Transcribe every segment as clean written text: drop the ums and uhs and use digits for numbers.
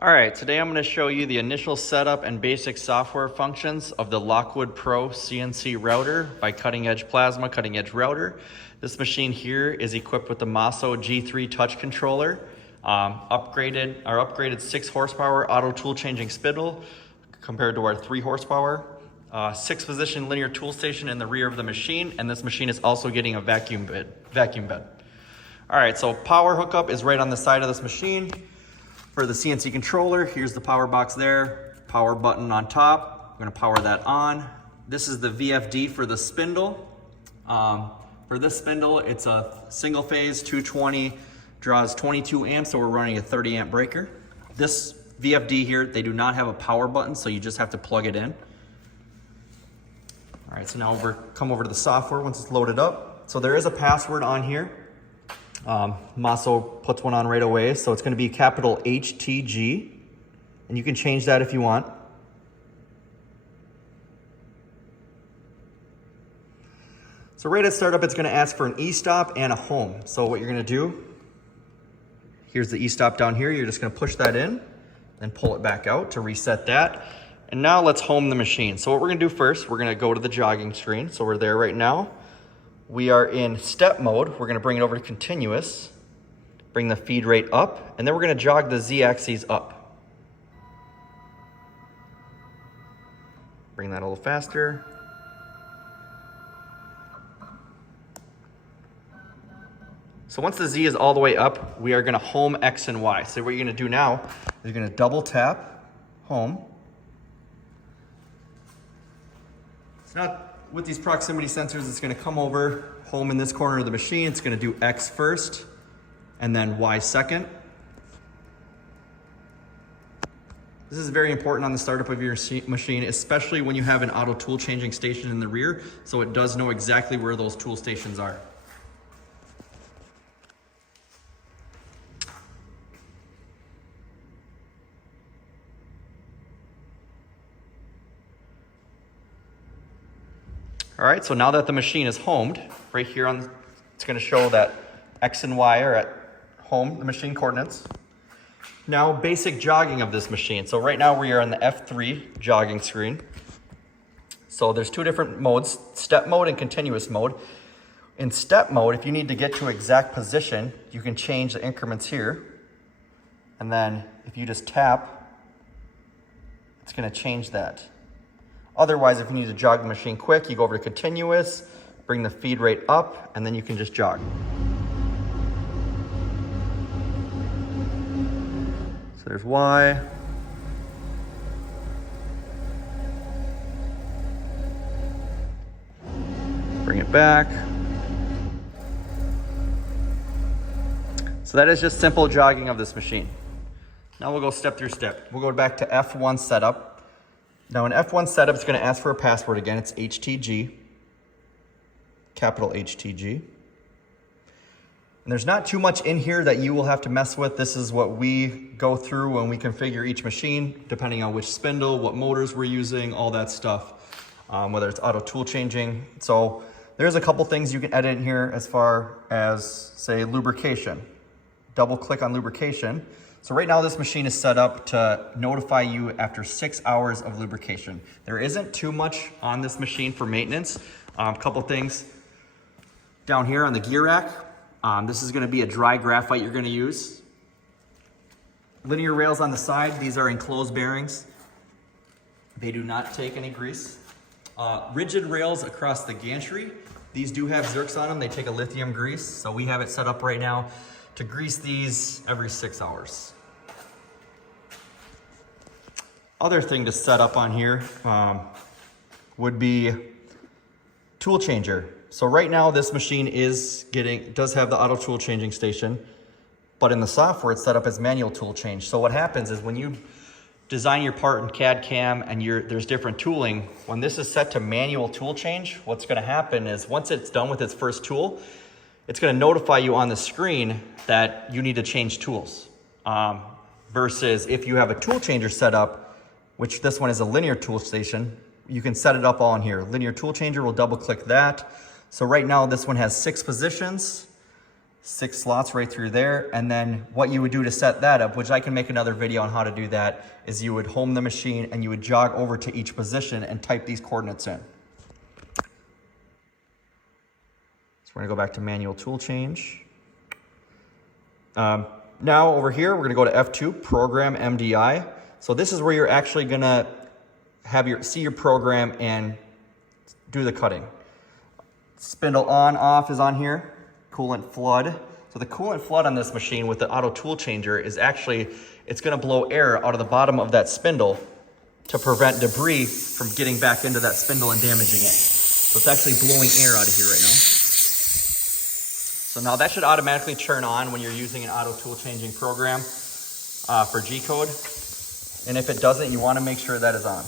All right, today I'm going to show you the initial setup and basic software functions of the Lockwood Pro CNC router by Cutting Edge Plasma Cutting Edge Router. This machine here is equipped with the Masso G3 Touch controller, upgraded 6 horsepower auto tool changing spindle compared to our 3 horsepower, 6 position linear tool station in the rear of the machine, and this machine is also getting a vacuum bed. All right, so power hookup is right on the side of this machine. For the CNC controller, here's the power box there, power button on top. I'm gonna power that on. This is the VFD for the spindle. For this spindle, it's a single phase 220, draws 22 amps, so we're running a 30 amp breaker. This VFD here, they do not have a power button, so you just have to plug it in. All right, so now come over to the software once it's loaded up. So there is a password on here. Masso puts one on right away, so it's going to be capital HTG, and you can change that if you want. So right at startup, it's going to ask for an e-stop and a home. So what you're going to do, here's the e-stop down here. You're just going to push that in, then pull it back out to reset that. And now let's home the machine. So what we're going to do first, we're going to go to the jogging screen. So we're there right now. We are in step mode. We're going to bring it over to continuous, bring the feed rate up, and then we're going to jog the Z-axis up. Bring that a little faster. So once the Z is all the way up, we are going to home X and Y. So what you're going to do now is you're going to double tap home. It's not with these proximity sensors, it's going to come over, home in this corner of the machine. It's going to do X first and then Y second. This is very important on the startup of your machine, especially when you have an auto tool changing station in the rear, so it does know exactly where those tool stations are. All right, so now that the machine is homed, right here it's gonna show that X and Y are at home, the machine coordinates. Now, basic jogging of this machine. So right now we are on the F3 jogging screen. So there's 2 different modes, step mode and continuous mode. In step mode, if you need to get to exact position, you can change the increments here. And then if you just tap, it's gonna change that. Otherwise, if you need to jog the machine quick, you go over to continuous, bring the feed rate up, and then you can just jog. So there's Y. Bring it back. So that is just simple jogging of this machine. Now we'll go step through step. We'll go back to F1 setup. Now in F1 setup, it's going to ask for a password again. It's HTG, capital HTG. And there's not too much in here that you will have to mess with. This is what we go through when we configure each machine, depending on which spindle, what motors we're using, all that stuff, whether it's auto tool changing. So there's a couple things you can edit in here as far as, say, lubrication. Double click on lubrication. So right now this machine is set up to notify you after 6 hours of lubrication. There isn't too much on this machine for maintenance. A couple things down here on the gear rack. This is going to be a dry graphite you're going to use. Linear rails on the side. These are enclosed bearings. They do not take any grease. Rigid rails across the gantry. These do have Zerks on them. They take a lithium grease. So we have it set up right now to grease these every 6 hours. Other thing to set up on here would be tool changer. So right now this machine does have the auto tool changing station, but in the software it's set up as manual tool change. So what happens is when you design your part in CAD CAM and there's different tooling, when this is set to manual tool change, what's going to happen is once it's done with its first tool, it's going to notify you on the screen that you need to change tools. Versus if you have a tool changer set up, which this one is a linear tool station, you can set it up all in here. Linear tool changer will double click that. So right now this one has 6 positions, 6 slots right through there. And then what you would do to set that up, which I can make another video on how to do that, is you would home the machine and you would jog over to each position and type these coordinates in. So we're gonna go back to manual tool change. Now over here, we're gonna go to F2, program MDI. So this is where you're actually gonna have see your program and do the cutting. Spindle on, off is on here. Coolant flood. So the coolant flood on this machine with the auto tool changer is actually, it's gonna blow air out of the bottom of that spindle to prevent debris from getting back into that spindle and damaging it. So it's actually blowing air out of here right now. So now that should automatically turn on when you're using an auto tool changing program for G-code. And if it doesn't, you wanna make sure that is on.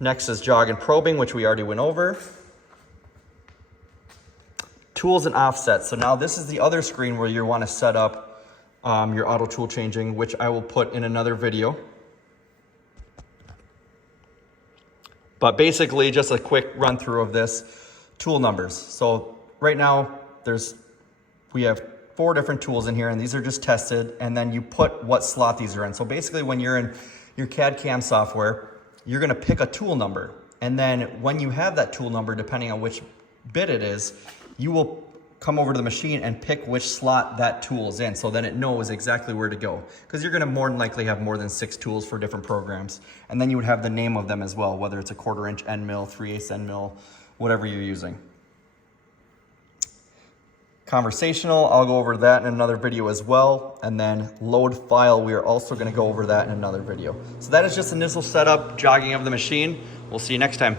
Next is jog and probing, which we already went over. Tools and offsets. So now this is the other screen where you want to set up your auto tool changing, which I will put in another video. But basically, just a quick run through of this. Tool numbers. So right now, we have 4 different tools in here, and these are just tested, and then you put what slot these are in. So basically, when you're in your CAD CAM software, you're going to pick a tool number, and then when you have that tool number, depending on which bit it is, you will come over to the machine and pick which slot that tool is in, so then it knows exactly where to go. Because you're gonna more than likely have more than 6 tools for different programs. And then you would have the name of them as well, whether it's a 1/4 inch end mill, 3/8 end mill, whatever you're using. Conversational, I'll go over that in another video as well. And then load file, we are also gonna go over that in another video. So that is just initial setup, jogging of the machine. We'll see you next time.